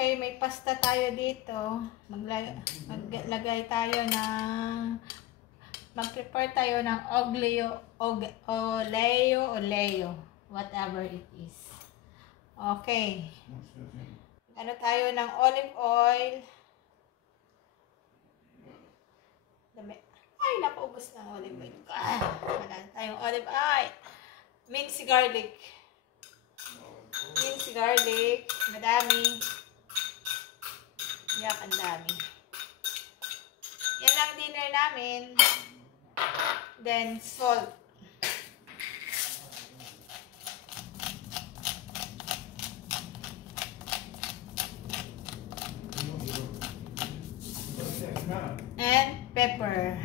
Okay, may pasta tayo dito. Maglagay tayo ng mag-prepare tayo ng oleo, whatever it is. Okay. Ano tayo ng olive oil. Ay, napaubos ng olive oil. Wala tayong olive oil. Minced garlic. Minced garlic. Madami. Yak, ang dami. Yan lang dinner namin. Then, salt. And pepper.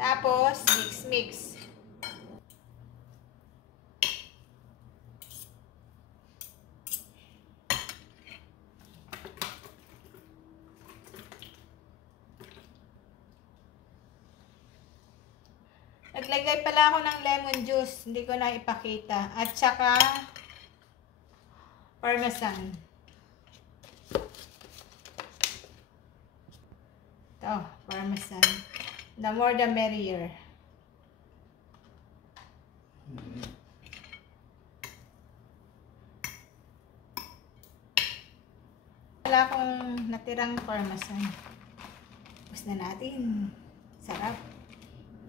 Tapos, mix. Naglagay pala ako ng lemon juice. Hindi ko na ipakita. At saka, parmesan. Ito, parmesan. The more the merrier. Wala akong natirang parmesan. Ubus na natin. Sarap.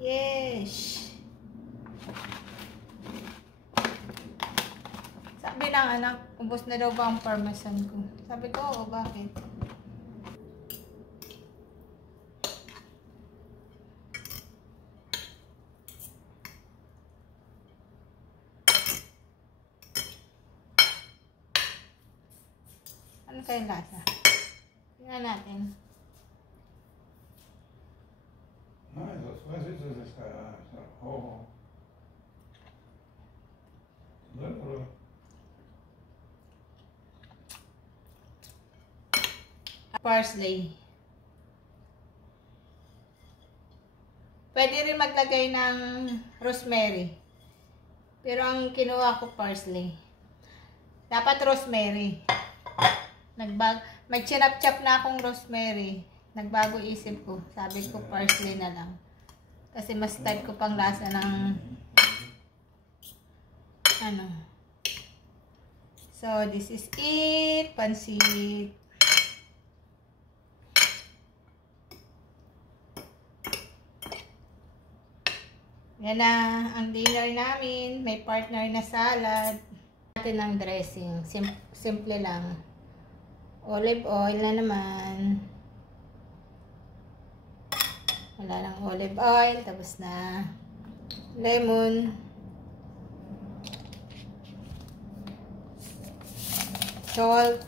Yes! Sabi ng anak, ubos na daw ba ang parmesan ko? Sabi ko, oo, bakit? Ano kayong lasa? Tingnan natin. Was ist das? Oh. Parsley. Pwede rin maglagay ng rosemary. Pero ang kinuha ko parsley. Dapat rosemary. May chinap-chap na akong rosemary. Nagbago isip ko. Sabi ko parsley na lang. Kasi mas type ko pang lasa ng ano. So, this is it. Pansit. Yan na ang dinner namin. May partner na salad. Natin ng dressing. Simple lang. Olive oil na naman. Wala lang olive oil. Tapos na lemon. Salt.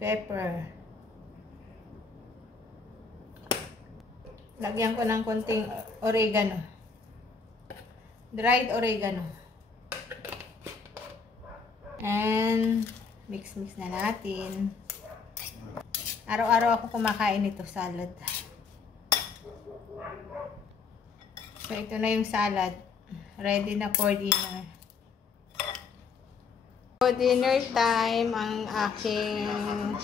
Pepper. Lagyan ko ng konting oregano. Dried oregano. And mix na natin. Araw-araw ako kumakain nito, salad. So, ito na yung salad. Ready na for dinner. For dinner time, ang aking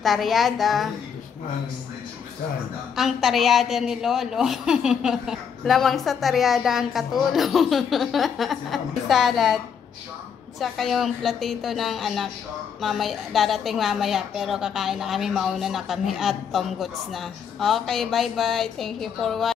taryada. Ang taryada ni Lolo. Lamang sa taryada ang katulong. Salad. Saka yung platito ng anak. Darating mamaya. Pero kakain na kami. Mauna na kami. At Tom Goods na. Okay, bye-bye. Thank you for watching.